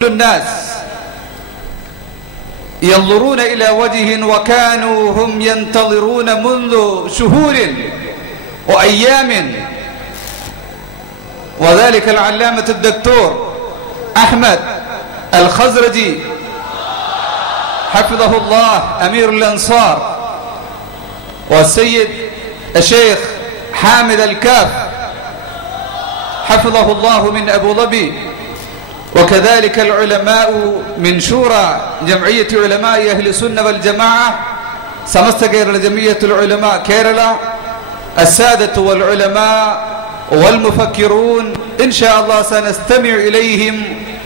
الناس ينظرون إلى وجه وكانوا هم ينتظرون منذ شهور وأيام، وذلك العلامة الدكتور أحمد الخزرجي حفظه الله أمير الأنصار، والسيد الشيخ حامد الكاف حفظه الله من أبو ظبي، وكذلك العلماء من شورى جمعية علماء أهل السنة والجماعة سمست كيرلا جمعية العلماء كيرلا، السادة والعلماء والمفكرون إن شاء الله سنستمع إليهم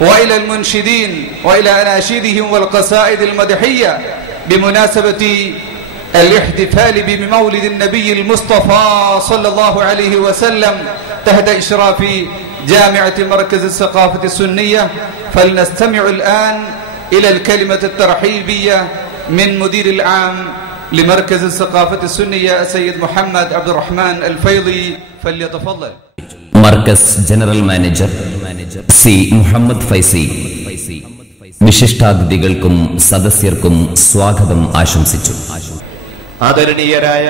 وإلى المنشدين وإلى أناشيدهم والقصائد المدحية بمناسبة الاحتفال بمولد النبي المصطفى صلى الله عليه وسلم تحت إشراف جامعة مركز الثقافة السنية. فلنستمع الآن إلى الكلمة الترحيبية من مدير العام لمركز الثقافة السنية السيد محمد عبد الرحمن الفيضي، فليتفضل. مركز جنرال مانجر C Muhammad Faizy വിശിഷ്ടാതിഥികൾക്കും സദസ്യർക്കും സ്വാഗതം ആശംസിച്ചു. ആദരണീയരായ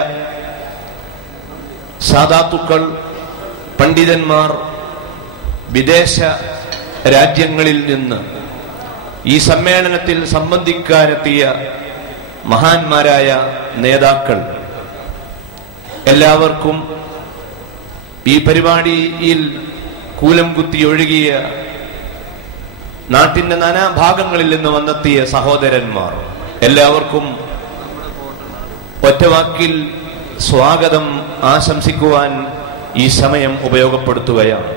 സാദാത്തുക്കൾ, പണ്ഡിതന്മാർ, വിദേശ രാജ്യങ്ങളിൽ നിന്ന് ഈ സമ്മേളനത്തിൽ സംബന്ധിക്കാനെത്തിയ മഹാന്മാരായ നേതാക്കൾ, എല്ലാവർക്കും ഈ പരിപാടിയിൽ കൂലം കുത്തി ഒഴുകിയ നാട്ടിന്റെ നാനാഭാഗങ്ങളിൽ നിന്ന് വന്നെത്തിയ സഹോദരന്മാർ, എല്ലാവർക്കും ഒറ്റവാക്കിൽ സ്വാഗതം ആശംസിക്കുവാൻ ഈ സമയം ഉപയോഗപ്പെടുത്തുകയാണ്.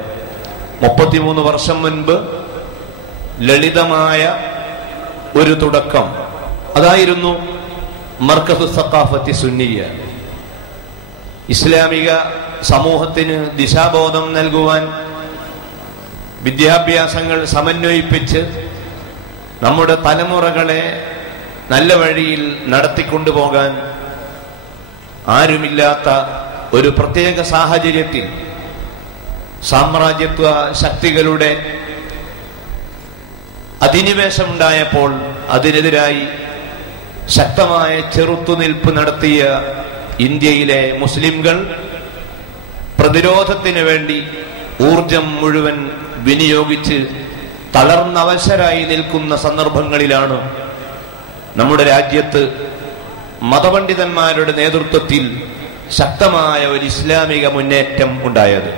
33 വർഷം മുൻപ് ലളിതമായ ഒരു തുടക്കം, അതായിരുന്നു മർക്കസ് സഖാഫത്തി സുന്നിയ. ഇസ്ലാമിക സമൂഹത്തിന് ദിശാബോധം നൽകുവാൻ വിദ്യാഭ്യാസങ്ങൾ സമന്വയിപ്പിച്ച് നമ്മുടെ തലമുറകളെ നല്ല വഴിയിൽ നടത്തിക്കൊണ്ടുപോകാൻ ആരുമില്ലാത്ത ഒരു പ്രത്യേക സാഹചര്യത്തിൽ സാമ്രാജ്യത്വ ശക്തികളുടെ അധിനിവേശമുണ്ടായപ്പോൾ അതിനെതിരായി ശക്തമായ ചെറുത്തുനിൽപ്പ് നടത്തിയ ഇന്ത്യയിലെ മുസ്ലിംകൾ പ്രതിരോധത്തിന് വേണ്ടി ഊർജം മുഴുവൻ വിനിയോഗിച്ച് തളർന്നവശരായി നിൽക്കുന്ന സന്ദർഭങ്ങളിലാണ് നമ്മുടെ രാജ്യത്ത് മതപണ്ഡിതന്മാരുടെ നേതൃത്വത്തിൽ ശക്തമായ ഒരു ഇസ്ലാമിക മുന്നേറ്റം ഉണ്ടായത്.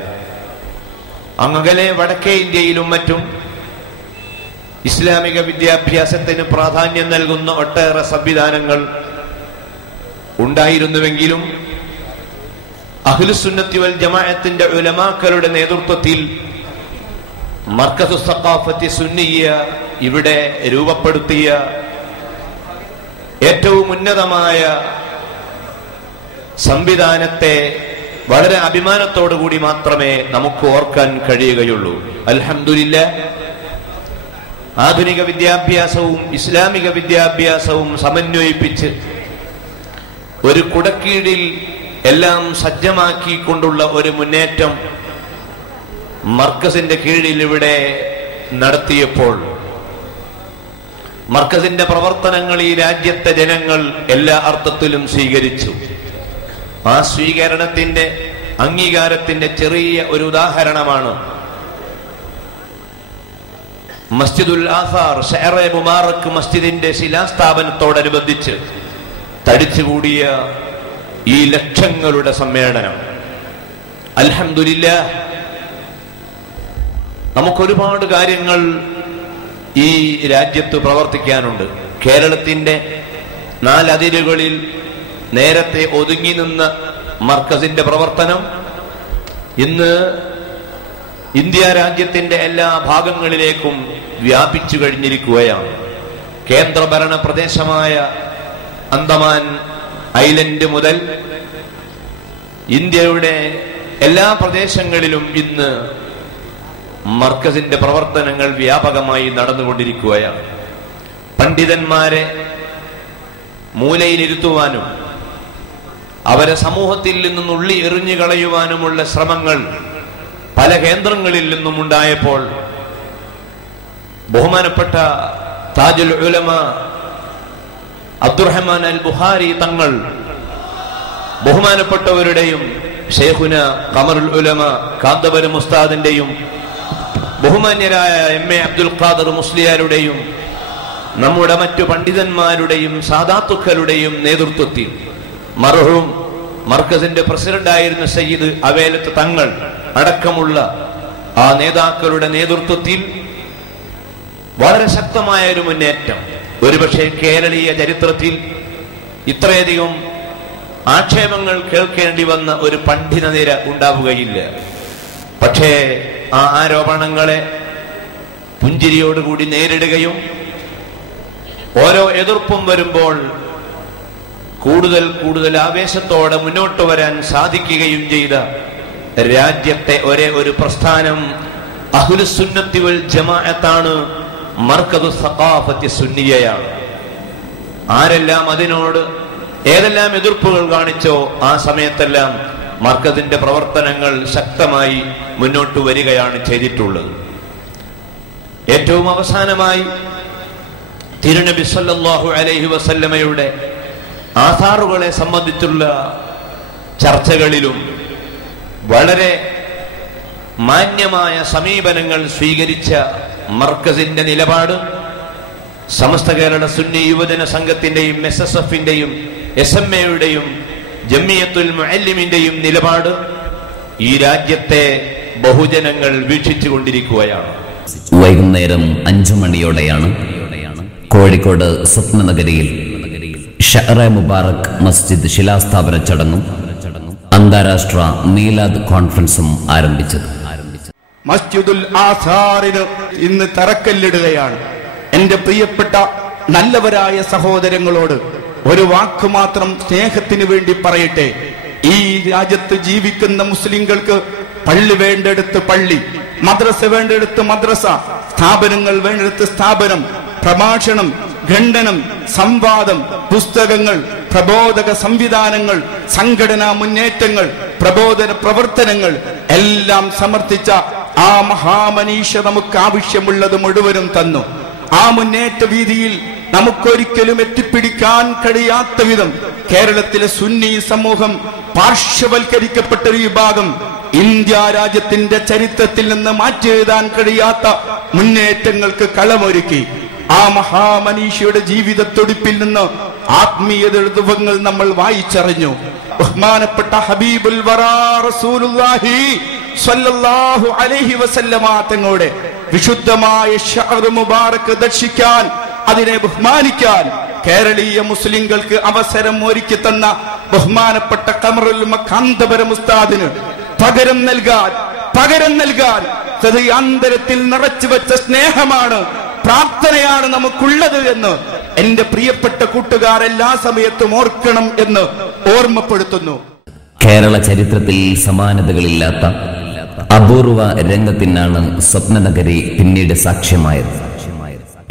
അങ്ങകലെ വടക്കേ ഇന്ത്യയിലും മറ്റും ഇസ്ലാമിക വിദ്യാഭ്യാസത്തിന് പ്രാധാന്യം നൽകുന്ന ഒട്ടേറെ സംവിധാനങ്ങൾ ഉണ്ടായിരുന്നുവെങ്കിലും അഹ്ലുസുന്നത്തി വൽ ജമാഅത്തിന്റെ ഉലമാക്കളുടെ നേതൃത്വത്തിൽ മർക്കസ് സഖാഫത്തി സുന്നിയ ഇവിടെ രൂപപ്പെടുത്തിയ ഏറ്റവും ഉന്നതമായ സംവിധാനത്തെ വളരെ അഭിമാനത്തോടുകൂടി മാത്രമേ നമുക്ക് ഓർക്കാൻ കഴിയുകയുള്ളൂ. അൽഹംദുലില്ലാഹ്, ആധുനിക വിദ്യാഭ്യാസവും ഇസ്ലാമിക വിദ്യാഭ്യാസവും സമന്വയിപ്പിച്ച് ഒരു കുടക്കീഴിൽ എല്ലാം സജ്ജമാക്കിക്കൊണ്ടുള്ള ഒരു മുന്നേറ്റം മർക്കസിന്റെ കീഴിൽ ഇവിടെ നടത്തിയപ്പോൾ മർക്കസിന്റെ പ്രവർത്തനങ്ങൾ ഈ രാജ്യത്തെ ജനങ്ങൾ എല്ലാ അർത്ഥത്തിലും സ്വീകരിച്ചു. ആ സ്വീകരണത്തിന്റെ അംഗീകാരത്തിന്റെ ചെറിയ ഒരു ഉദാഹരണമാണ് മസ്ജിദുൽ ആസാർ ഷെഹറെ മുബാറക് മസ്ജിദിന്റെ ശിലാസ്ഥാപനത്തോടനുബന്ധിച്ച് തടിച്ചുകൂടിയ ഈ ലക്ഷങ്ങളുടെ സമ്മേളനം. അൽഹംദുലില്ലാഹ്, നമുക്കൊരുപാട് കാര്യങ്ങൾ ഈ രാജ്യത്ത് പ്രവർത്തിക്കാനുണ്ട്. കേരളത്തിന്റെ 4 അതിരുകളിൽ നേരത്തെ ഒതുങ്ങി നിന്ന മർക്കസിന്റെ പ്രവർത്തനം ഇന്ന് ഇന്ത്യ രാജ്യത്തിന്റെ എല്ലാ ഭാഗങ്ങളിലേക്കും വ്യാപിച്ചു കഴിഞ്ഞിരിക്കുകയാണ്. കേന്ദ്രഭരണ പ്രദേശമായ അന്തമാൻ ഐലൻഡ് മുതൽ ഇന്ത്യയുടെ എല്ലാ പ്രദേശങ്ങളിലും ഇന്ന് മർക്കസിന്റെ പ്രവർത്തനങ്ങൾ വ്യാപകമായി നടന്നുകൊണ്ടിരിക്കുകയാണ്. പണ്ഡിതന്മാരെ മൂലയിലിരുത്തുവാനും അവരെ സമൂഹത്തിൽ നിന്നും നുള്ളി എറിഞ്ഞു കളയുവാനുമുള്ള ശ്രമങ്ങൾ പല കേന്ദ്രങ്ങളിൽ നിന്നും ഉണ്ടായപ്പോൾ ബഹുമാനപ്പെട്ട താജുൽ ഉലമ അബ്ദുറഹ്മാൻ അൽ ബുഖാരി തങ്ങൾ, ബഹുമാനപ്പെട്ടവരുടെയും ഷെയ്ഖുന ഖമറുൽ ഉലമ കാന്തപുരം ഉസ്താദിന്റെയും ബഹുമാന്യരായ എം എ അബ്ദുൽ ഖാദർ മുസ്ലിയാരുടെയും നമ്മുടെ മറ്റു പണ്ഡിതന്മാരുടെയും സാദാത്തുക്കളുടെയും നേതൃത്വത്തിൽ മർഹൂം മർക്കസിന്റെ പ്രസിഡന്റായിരുന്ന സയ്യിദ് അവേലത്ത് തങ്ങൾ അടക്കമുള്ള ആ നേതാക്കളുടെ നേതൃത്വത്തിൽ വളരെ ശക്തമായ ഒരു മുന്നേറ്റം, ഒരുപക്ഷെ കേരളീയ ചരിത്രത്തിൽ ഇത്രയധികം ആക്ഷേപങ്ങൾ കേൾക്കേണ്ടി വന്ന ഒരു പണ്ഡിത നിര ഉണ്ടാവുകയില്ല. പക്ഷേ ആ ആരോപണങ്ങളെ പുഞ്ചിരിയോടുകൂടി നേരിടുകയും ഓരോ എതിർപ്പും വരുമ്പോൾ കൂടുതൽ കൂടുതൽ ആവേശത്തോടെ മുന്നോട്ട് വരാൻ സാധിക്കുകയും ചെയ്ത രാജ്യത്തെ ഒരേ ഒരു പ്രസ്ഥാനം അഹ്ലുസുന്നത്തി വൽ ജമാഅത്താണ്, മർക്കദു സഖാഫത്തി സുന്നിയയാണ്. ആരെല്ലാം അതിനോട് ഏതെല്ലാം എതിർപ്പുകൾ കാണിച്ചോ ആ സമയത്തെല്ലാം മർക്കദിന്റെ പ്രവർത്തനങ്ങൾ ശക്തമായി മുന്നോട്ട് വരികയാണ് ചെയ്തിട്ടുള്ളത്. ഏറ്റവും അവസാനമായി തിരുനബി സല്ലല്ലാഹു അലൈഹി വസല്ലമയുടെ ആധാറുകളെ സംബന്ധിച്ചുള്ള ചർച്ചകളിലും വളരെ മാന്യമായ സമീപനങ്ങൾ സ്വീകരിച്ച മർക്കസിന്റെ നിലപാട് സമസ്ത കേരള സുന്നി യുവജന സംഘത്തിന്റെയും SSF-ന്റെയും SMA-യുടെയും ജമിയത്തുൽ മുഅല്ലിമിന്റെയും നിലപാട് ഈ രാജ്യത്തെ ബഹുജനങ്ങൾ വീക്ഷിച്ചു കൊണ്ടിരിക്കുകയാണ്. വൈകുന്നേരം 5 മണിയോടെയാണ് കോഴിക്കോട് സ്വപ്നനഗരിയിൽ ഷഅറ മുബാറക് മസ്ജിദ് ശിലാസ്ഥാപന ചടങ്ങും അന്താരാഷ്ട്ര മീലാദ് കോൺഫറൻസും ആരംഭിച്ചത്. മസ്ജിദുൽ ആസാറിന് ഇന്ന് തറക്കല്ലിടുകയാണ്. എന്റെ പ്രിയപ്പെട്ട നല്ലവരായ സഹോദരങ്ങളോട് ഒരു വാക്ക് മാത്രം സ്നേഹത്തിന് വേണ്ടി പറയട്ടെ. ഈ രാജ്യത്ത് ജീവിക്കുന്ന മുസ്ലിങ്ങൾക്ക് പള്ളി വേണ്ടെടുത്ത് പള്ളി, മദ്രസ വേണ്ടെടുത്ത് മദ്രസ, സ്ഥാപനങ്ങൾ വേണ്ടെടുത്ത് സ്ഥാപനം, പ്രഭാഷണം, ഖണ്ഡനം, സംവാദം, പുസ്തകങ്ങൾ, പ്രബോധക സംവിധാനങ്ങൾ, സംഘടനാ മുന്നേറ്റങ്ങൾ, പ്രബോധന പ്രവർത്തനങ്ങൾ എല്ലാം സമർത്ഥിച്ച ആ മഹാമനീഷ നമുക്ക് ആവശ്യമുള്ളത് മുഴുവനും തന്നു. ആ മുന്നേറ്റ വീതിയിൽ നമുക്കൊരിക്കലും എത്തിപ്പിടിക്കാൻ കഴിയാത്ത വിധം കേരളത്തിലെ സുന്നി സമൂഹം പാർശ്വവൽക്കരിക്കപ്പെട്ട ഒരു വിഭാഗം ഇന്ത്യ രാജ്യത്തിന്റെ ചരിത്രത്തിൽ നിന്ന് മാറ്റിയെഴുതാൻ കഴിയാത്ത മുന്നേറ്റങ്ങൾക്ക് കളമൊരുക്കി. ആ മഹാമനീഷിയുടെ ജീവിതത്തൊടിപ്പിൽ നിന്ന് ആത്മീയതകൾ നമ്മൾ വായിച്ചറിഞ്ഞു. ബഹുമാനപ്പെട്ട ഹബീബുൽ വറാ റസൂലുള്ളാഹി സ്വല്ലല്ലാഹു അലൈഹി വസല്ലമ തങ്ങളുടെ വിശുദ്ധമായ ഷഅർ മുബാറക് ദർശിക്കാൻ, അതിനെ ബഹുമാനിക്കാൻ കേരളീയ മുസ്ലിങ്ങൾക്ക് അവസരം ഒരുക്കി തന്ന ബഹുമാനപ്പെട്ട ഖമറുൽ കാന്തപുരം ഉസ്താദിന് പകരം നൽകാൻ ഹൃദയാന്തരത്തിൽ നിറച്ചു വെച്ച സ്നേഹമാണ്, പ്രാർത്ഥനയാണ് നമുക്കുള്ളത് എന്ന് എന്റെ പ്രിയപ്പെട്ട കൂട്ടുകാർ എല്ലാ സമയത്തും ഓർക്കണം എന്ന് ഓർമ്മപ്പെടുത്തുന്നു. കേരള ചരിത്രത്തിൽ സമാനതകളില്ലാത്ത അപൂർവ രംഗത്തിനാണ് സ്വപ്നനഗരി പിന്നീട് സാക്ഷ്യമായത്.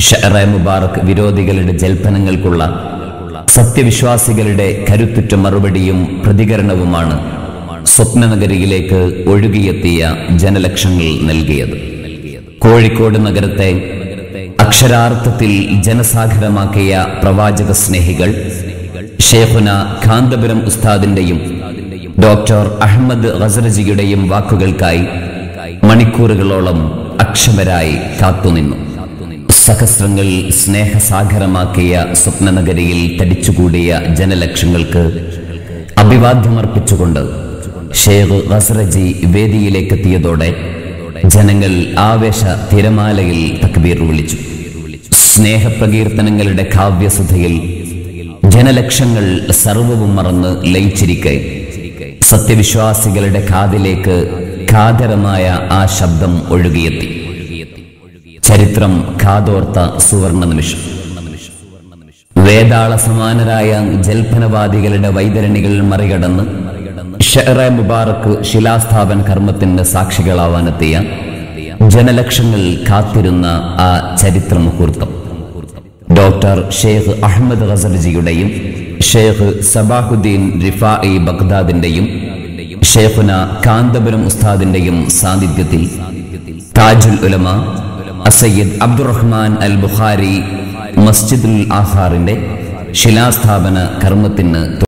ഷഅറ മുബാറക് വിരോധികളുടെ ജൽപ്പനങ്ങൾക്കുള്ള സത്യവിശ്വാസികളുടെ കരുത്തുറ്റ മറുപടിയും പ്രതികരണവുമാണ് സ്വപ്നനഗരിയിലേക്ക് ഒഴുകിയെത്തിയ ജനലക്ഷങ്ങൾ നൽകിയത്. കോഴിക്കോട് നഗരത്തെ അക്ഷരാർത്ഥത്തിൽ ജനസാഗരമാക്കിയ പ്രവാചക സ്നേഹികൾ ഷേഖുന കാന്തപുരം ഉസ്താദിന്റെയും ഡോക്ടർ അഹമ്മദ് ഗസറജിയുടെയും വാക്കുകൾക്കായി മണിക്കൂറുകളോളം അക്ഷമരായി കാത്തുനിന്നു. സഹസ്രങ്ങൾ സ്നേഹസാഗരമാക്കിയ സ്വപ്നനഗരിയിൽ തടിച്ചുകൂടിയ ജനലക്ഷങ്ങൾക്ക് അഭിവാദ്യമർപ്പിച്ചുകൊണ്ട് ഷേഖ് ഗസറജി വേദിയിലേക്കെത്തിയതോടെ ജനങ്ങൾ ആവേശ തിരമാലയിൽ തക്ബീർ വിളിച്ചു. സ്നേഹപ്രകീർത്തനങ്ങളുടെ കാവ്യസുധയിൽ ജനലക്ഷങ്ങൾ സർവവും മറന്ന് ലയിച്ചിരിക്കെ സത്യവിശ്വാസികളുടെ കാതിലേക്ക് കാതരമായ ആ ശബ്ദം ഒഴുകിയെത്തി. ചരിത്രം കാതോർത്ത സുവർണ നിമിഷം. വേതാള സമാനരായ ജൽപ്പനവാദികളുടെ വൈതരണികൾ മറികടന്ന് ഷഅറ മുബാറക് ശിലാസ്ഥാപന കർമ്മത്തിന് സാക്ഷികളാവാനെത്തിയ ജനലക്ഷങ്ങൾ കാത്തിരുന്ന ആ ചരിത്ര മുഹൂർത്തം ഡോക്ടർ ഷെയ്ഖ് അഹമ്മദ് ഗസർജിയുടെയും ഷെയ്ഖ് സബാഹുദ്ദീൻ റിഫാഇ ബഗ്ദാദിന്റെയും ഷെയ്ഖുന കാന്തപുരം ഉസ്താദിന്റെയും സാന്നിധ്യത്തിൽ താജുൽ ഉലമ സയ്യിദ് അബ്ദുറഹ്മാൻ അൽ ബുഖാരി മസ്ജിദുൽ ആഹാറിന്റെ ശിലാസ്ഥാപന കർമ്മത്തിന്